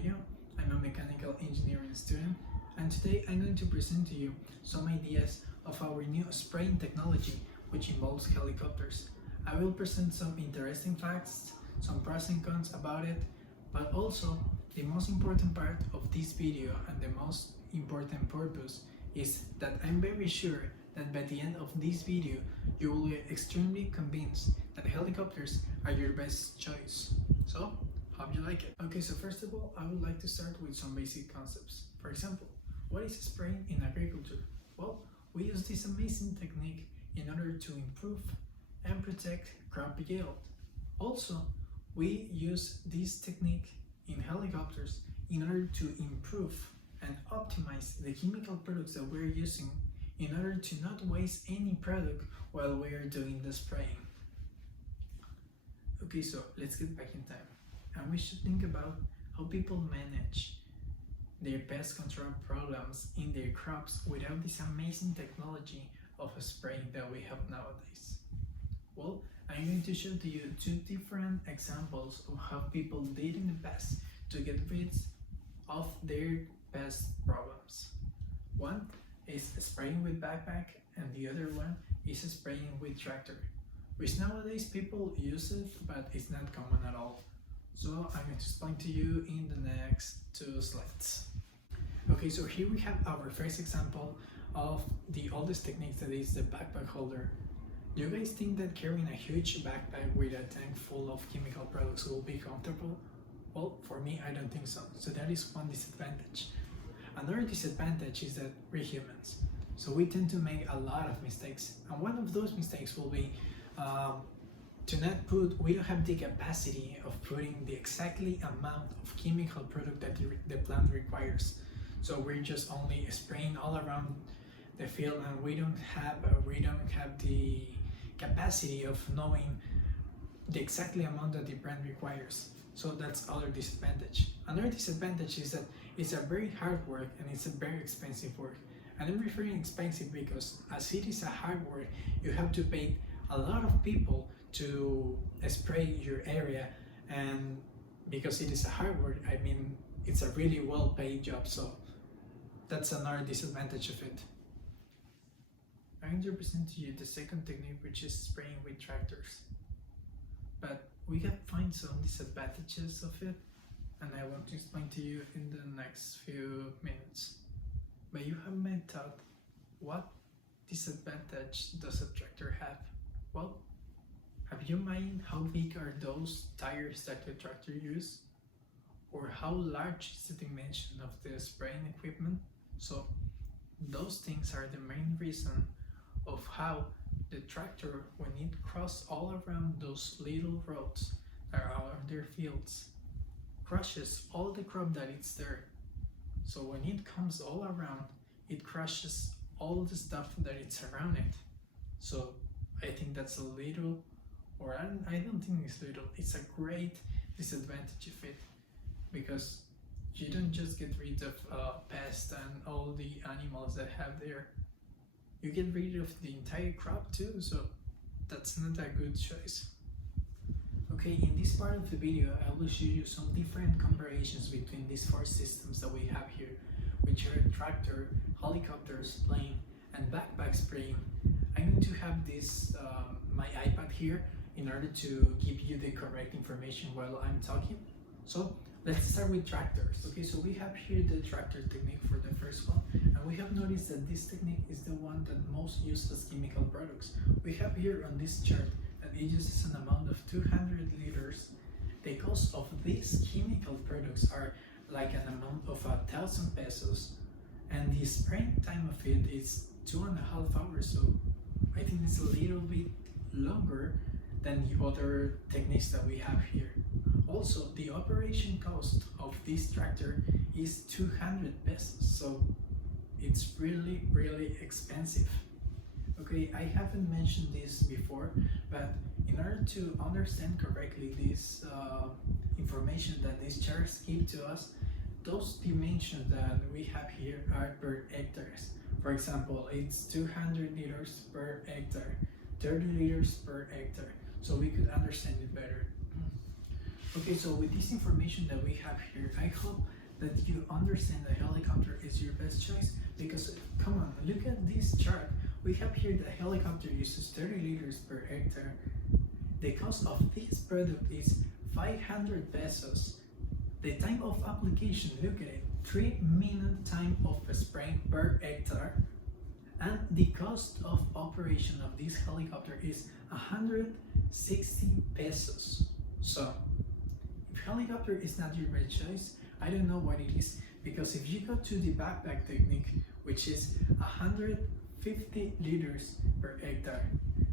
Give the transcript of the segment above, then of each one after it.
Carrillo. I'm a mechanical engineering student, and today I'm going to present to you some ideas of our new spraying technology, which involves helicopters. I will present some interesting facts, some pros and cons about it, but also the most important part of this video and the most important purpose is that I'm very sure that by the end of this video you will be extremely convinced that helicopters are your best choice. So, hope you like it. Okay, so first of all, I would like to start with some basic concepts. For example, what is spraying in agriculture? Well, we use this amazing technique in order to improve and protect crop yield. Also, we use this technique in helicopters in order to improve and optimize the chemical products that we're using in order to not waste any product while we are doing the spraying. Okay, so let's get back in time, and we should think about how people manage their pest control problems in their crops without this amazing technology of spraying that we have nowadays. Well, I'm going to show to you two different examples of how people did in the past to get rid of their pest problems. One is spraying with backpack, and the other one is spraying with tractor, which nowadays people use it, but it's not common at all. So I'm going to explain to you in the next two slides. Okay, so here we have our first example of the oldest technique, that is the backpack holder. Do you guys think that carrying a huge backpack with a tank full of chemical products will be comfortable? Well, for me, I don't think so. So that is one disadvantage. Another disadvantage is that we're humans. So we tend to make a lot of mistakes. And one of those mistakes will be we don't have the capacity of putting the exactly amount of chemical product that the plant requires. So we're just only spraying all around the field, and we don't have the capacity of knowing the exactly amount that the plant requires. So that's other disadvantage. Another disadvantage is that it's a very hard work and it's a very expensive work. And I'm referring expensive because as it is a hard work, you have to pay a lot of people to spray your area, and because it is a hard work, I mean, it's a really well paid job, so that's another disadvantage of it. I'm going to present to you the second technique, which is spraying with tractors. But we can find some disadvantages of it, and I want to explain to you in the next few minutes. But you have my thought, what disadvantage does a tractor have? Well, have you mind how big are those tires that the tractor uses? Or how large is the dimension of the spraying equipment? So those things are the main reason of how the tractor, when it crosses all around those little roads that are out of their fields, crushes all the crop that is there. So when it comes all around, it crushes all the stuff that is around it. So I think that's a little, or I don't think it's little, it's a great disadvantage of it, because you don't just get rid of pests and all the animals that have there, you get rid of the entire crop too, so that's not a good choice. Okay, in this part of the video, I will show you some different comparisons between these four systems that we have here, which are tractor, helicopters, plane, and backpack spraying. I'm going to have this my iPad here in order to give you the correct information while I'm talking. So let's start with tractors. Okay, so we have here the tractor technique for the first one, and we have noticed that this technique is the one that most uses chemical products. We have here on this chart that it uses an amount of 200 liters. The cost of these chemical products are like an amount of 1,000 pesos, and the spraying time of it is 2.5 hours. So I think it's a little bit longer than the other techniques that we have here. Also, the operation cost of this tractor is 200 pesos, so it's really expensive. Okay, I haven't mentioned this before, but in order to understand correctly this information that these charts give to us, those dimensions that we have here are per hectares. For example, it's 200 liters per hectare, 30 liters per hectare, so we could understand it better. Okay, so with this information that we have here, I hope that you understand the helicopter is your best choice, because come on, look at this chart. We have here the helicopter uses 30 liters per hectare. The cost of this product is 500 pesos. The time of application, look at it, 3-minute time of spraying per hectare. And the cost of operation of this helicopter is 160 pesos. So, if helicopter is not your best choice, I don't know what it is, because if you go to the backpack technique, which is 150 liters per hectare,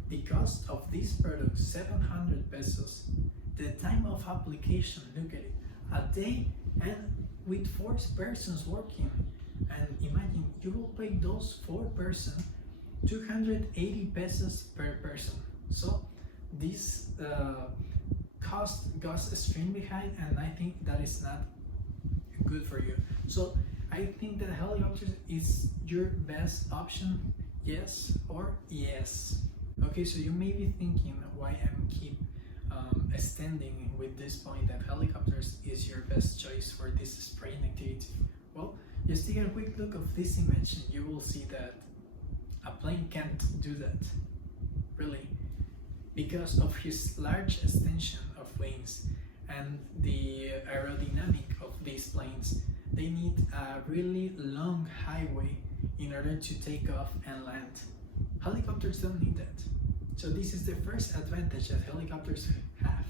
the cost of this product 700 pesos. The time of application, look at it, a day, and with 4 persons working. And imagine you will pay those 4 persons 280 pesos per person. So this cost goes extremely high, and I think that is not good for you. So I think that helicopter is your best option, yes or yes. Okay, so you may be thinking why I'm keep extending with this point that helicopters is your best choice for this spraying activity. Well, just take a quick look of this image and you will see that a plane can't do that, really, because of his large extension of wings and the aerodynamic of these planes. They need a really long highway in order to take off and land. Helicopters don't need that. So this is the first advantage that helicopters have.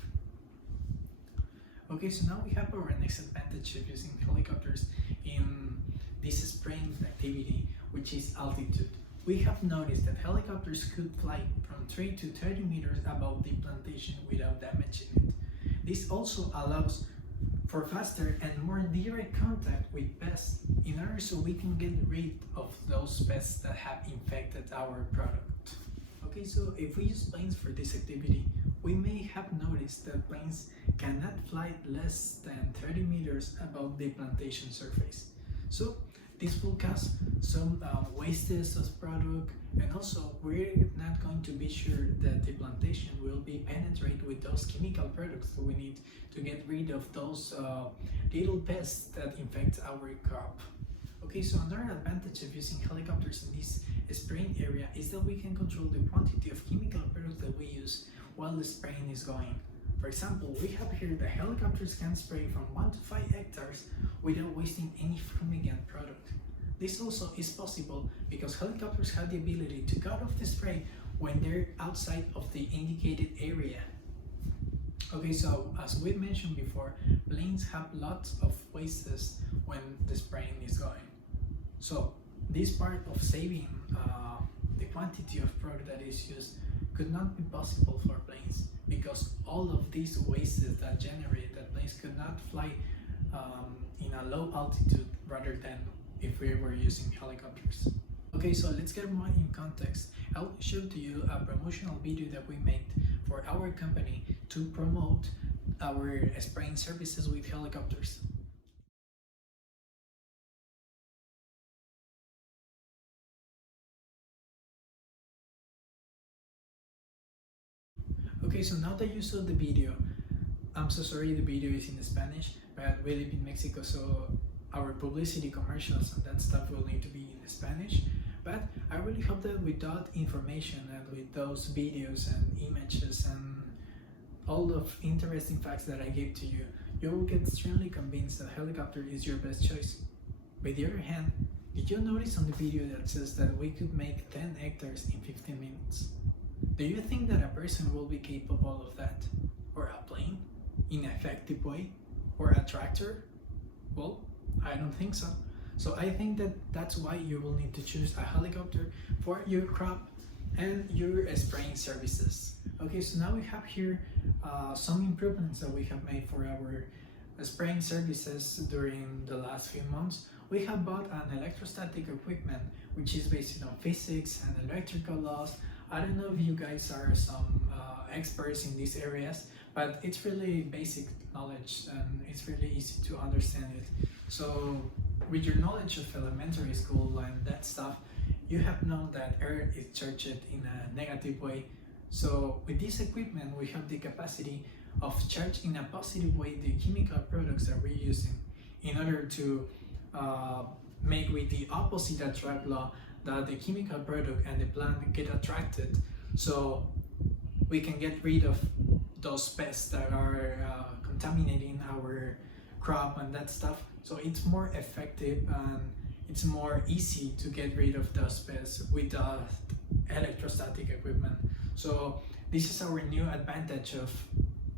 Okay, so now we have our next advantage of using helicopters in this spraying activity, which is altitude. We have noticed that helicopters could fly from 3 to 30 meters above the plantation without damaging it. This also allows for faster and more direct contact with pests in order so we can get rid of those pests that have infected our product. Okay, so if we use planes for this activity, we may have noticed that planes cannot fly less than 30 meters above the plantation surface. So this will cause some wastes of product, and also we're not going to be sure that the plantation will be penetrated with those chemical products that we need to get rid of those little pests that infect our crop. Okay, so another advantage of using helicopters in this spraying area is that we can control the quantity of chemical products that we use while the spraying is going. For example, we have here the helicopters can spray from 1 to 5 hectares without wasting any fumigant product. This also is possible because helicopters have the ability to cut off the spray when they're outside of the indicated area. Okay, so as we mentioned before, planes have lots of wastes when the spraying is going. So this part of saving the quantity of product that is used could not be possible for planes, because all of these wastes that generate that planes could not fly in a low altitude rather than if we were using helicopters. Okay, so let's get more in context. I'll show to you a promotional video that we made for our company to promote our spraying services with helicopters. Okay, so now that you saw the video, I'm so sorry the video is in Spanish, but we live in Mexico, so our publicity commercials and that stuff will need to be in Spanish. But I really hope that with that information and with those videos and images and all of interesting facts that I gave to you, you will get extremely convinced that helicopter is your best choice. By the other hand, did you notice on the video that says that we could make 10 hectares in 15 minutes? Do you think that a person will be capable of that? Or a plane? In an effective way? Or a tractor? Well, I don't think so. So I think that that's why you will need to choose a helicopter for your crop and your spraying services. Okay, so now we have here some improvements that we have made for our spraying services during the last few months. We have bought an electrostatic equipment which is based on physics and electrical laws. I don't know if you guys are some experts in these areas, but it's really basic knowledge and it's really easy to understand it. So with your knowledge of elementary school and that stuff, you have known that air is charged in a negative way. So with this equipment, we have the capacity of charge in a positive way the chemical products that we're using in order to make with the opposite attract law, that the chemical product and the plant get attracted, so we can get rid of those pests that are contaminating our crop and that stuff. So it's more effective and it's more easy to get rid of those pests with the electrostatic equipment. So this is our new advantage of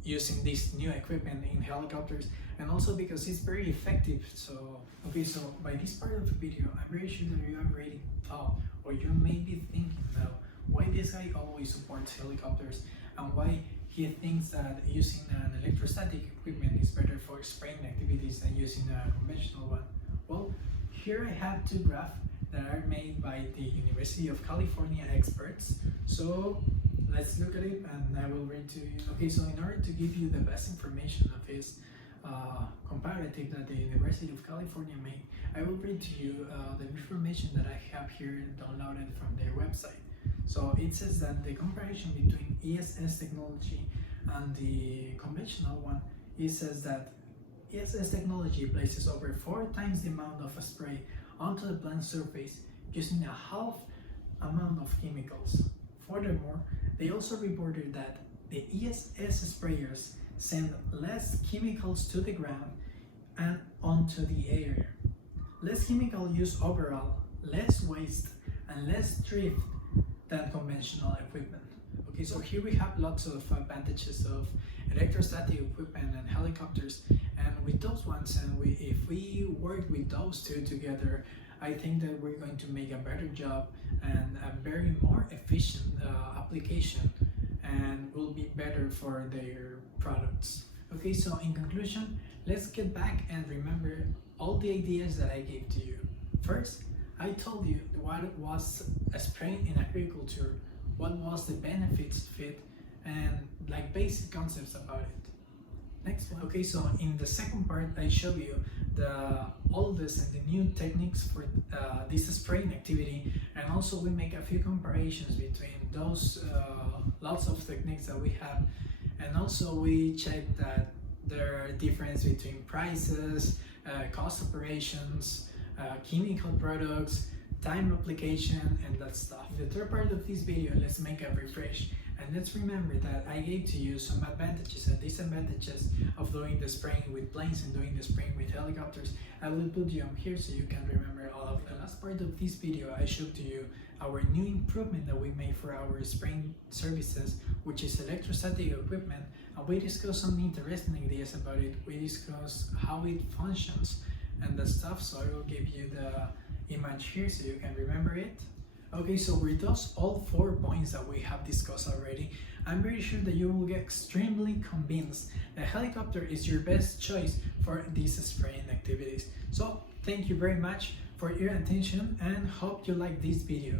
using this new equipment in helicopters, and also because it's very effective. So okay, so by this part of the video, I'm very sure that you have already thought, or you may be thinking now, why this guy always supports helicopters and why he thinks that using an electrostatic equipment is better for spraying activities than using a conventional one. Well, here I have two graphs that are made by the University of California experts. So let's look at it and I will read to you. Okay, so in order to give you the best information of this comparative that the University of California made, I will read to you the information that I have here downloaded from their website. So it says that the comparison between ESS technology and the conventional one, it says that ESS technology places over 4 times the amount of a spray onto the plant surface using a half amount of chemicals. Furthermore, they also reported that the ESS sprayers send less chemicals to the ground and onto the air. Less chemical use overall, less waste, and less drift than conventional equipment. Okay, so here we have lots of advantages of electrostatic equipment and helicopters, and with those ones, and if we work with those two together, I think that we're going to make a better job and a very more efficient application, and will be better for their products. Okay, so in conclusion, let's get back and remember all the ideas that I gave to you. First, I told you what was a spraying in agriculture, what was the benefits of it, and like basic concepts about it. Next one. Okay, so in the second part, I show you the oldest and the new techniques for this spraying activity, and also we make a few comparisons between those lots of techniques that we have, and also we check that there are difference between prices, cost operations, chemical products, time application, and that stuff. In the third part of this video, let's make a refresh, and let's remember that I gave to you some advantages and disadvantages of doing the spraying with planes and doing the spraying with helicopters. I will put you on here so you can remember all of them. The last part of this video, I showed to you our new improvement that we made for our spraying services, which is electrostatic equipment, and we discussed some interesting ideas about it. We discussed how it functions and the stuff, so I will give you the image here so you can remember it. Okay, so with those all 4 points that we have discussed already, I'm very sure that you will get extremely convinced that helicopter is your best choice for these spraying activities. So thank you very much for your attention and hope you like this video.